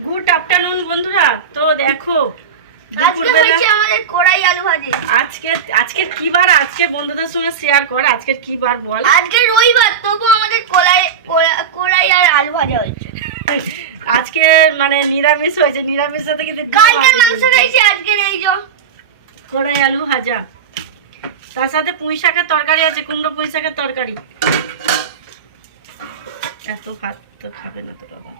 Good afternoon বন্ধুরা। তো দেখো আজকে হয়েছে আমাদের কড়াই আলু ভাজি। আজকে আজকের কি বার? আজকে বন্ধুদের সঙ্গে শেয়ার কর আজকের কি বার বল? আজকে রবিবার তবু আমাদের কড়াই কোড়া- কড়াই আর আলু ভাজা হয়েছে। আজকে মানে নিরামিষ হয়েছে নিরামিষ সাথে কিন্তু কালকের মাংস খেয়েছি আজকের এই যে কড়াই আলু ভাজা। তার সাথে পুঁই শাকের তরকারি আছে কুমড়ো পুঁই শাকের তরকারি। এত ভাত তো খাবে না তো বাবা।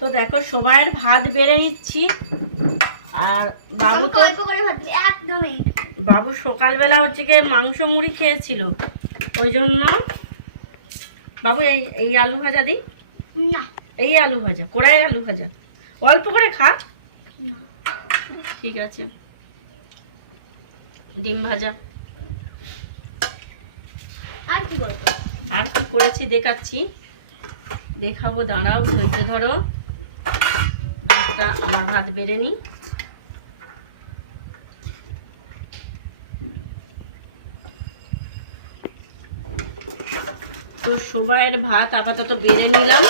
তো দেখো সবাইয়ের ভাত বেড়ে নিচ্ছি। আর বাবু তো বাবু সকালবেলা হচ্ছে গিয়ে মাংস মুড়ি খেয়েছিল। ওই জন্য বাবু এই এই আলু ভাজা দিই। না। এই আলু ভাজা কোড়াই আলু ভাজা। অল্প করে খা। ঠিক আছে। ডিম ভাজা। আর কি করব আর কি করেছি দেখাচ্ছি। দেখাবো দাঁড়াও ধৈর্য ধরো। একটা আমার ভাত বেড়ে নিই। তো সবাইয়ের ভাত আপাতত বেড়ে নিলাম।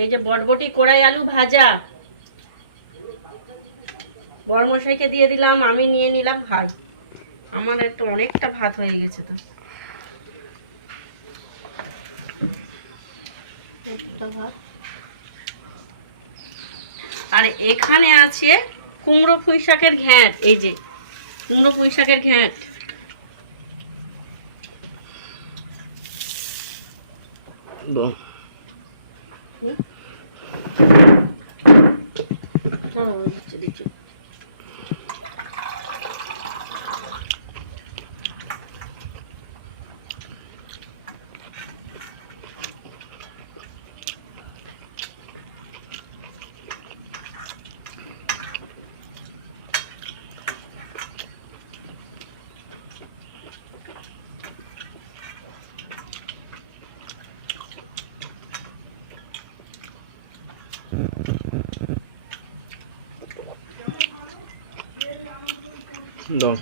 এই যে বটবটি কোড়াই আলু ভাজা। বড়মশাইকে দিয়ে দিলাম আমি নিয়ে নিলাম ভাই আমার একটু অনেকটা ভাত হয়ে গেছে তো। আর এখানে আছে কুমড়ো পুঁই শাকের ঘ্যাঁট এই যে কুমড়ো পুঁই শাকের ঘ্যাঁট। ও, দিচ্ছি, দিচ্ছি। দাও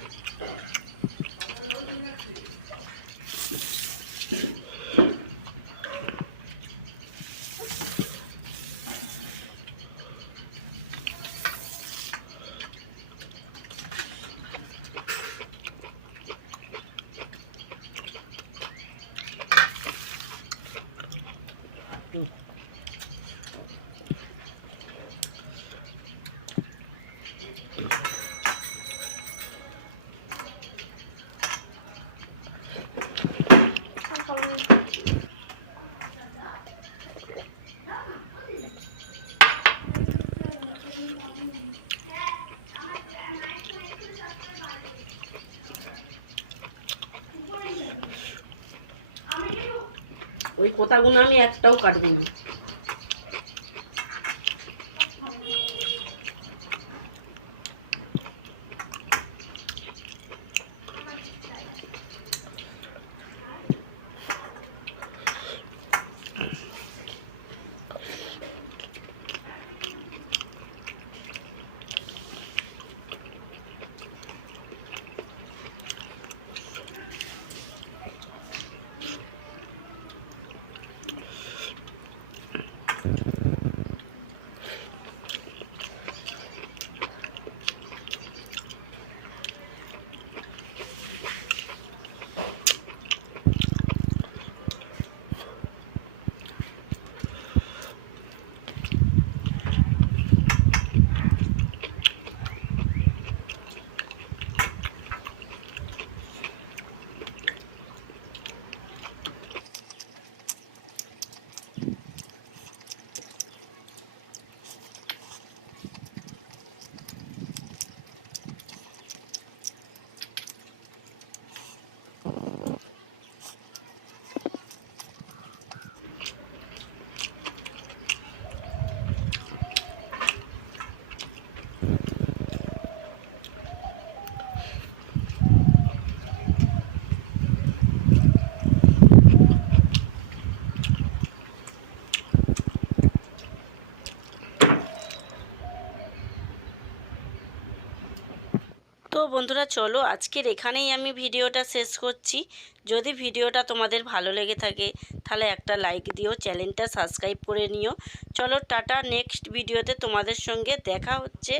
ওই কোথাগুলো আমি একটাও কাটবো না। তো বন্ধুরা, চলো আজকের এখানেই আমি ভিডিওটা শেষ করছি। যদি ভিডিওটা তোমাদের ভালো লেগে থাকে, তাহলে একটা লাইক দিও চ্যানেলটা সাবস্ক্রাইব করে নিও। চলো টাটা নেক্সট ভিডিওতে তোমাদের সঙ্গে দেখা হচ্ছে।